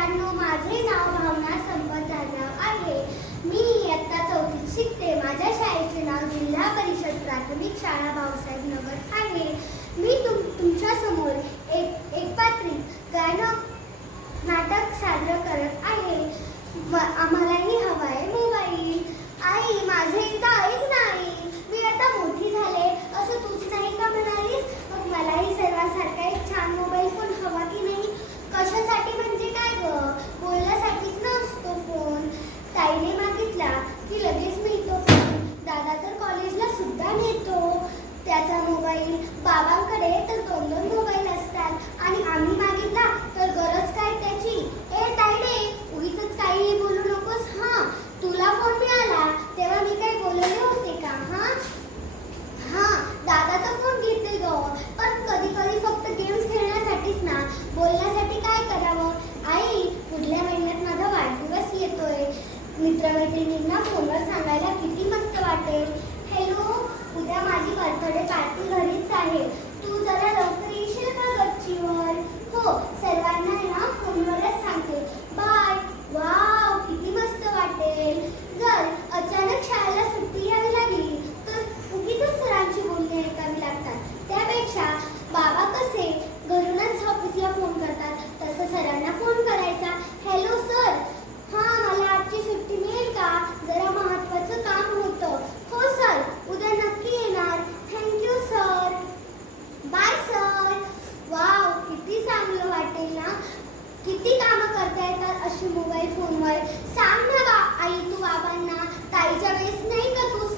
मित्रांनो माझे नाव भावना संपत जाधव आहे. मी इयत्ता चौथीत शिकते. माझ्या शाळेचे नाव जिल्हा परिषद प्राथमिक शाळा भाऊसाहेब नगर आहे मैत्रिणींना फोनवर सांगायला किती मस्त वाटेल हॅलो उद्या माझी बर्थडे पार्टी घरीच आहे. तू जरा लवकर येशील का गच्चीवर? हो सर्व मोबाईल फोनवर सांग ना आई तू बाबांना ताईच्या वेळेस नाही का तू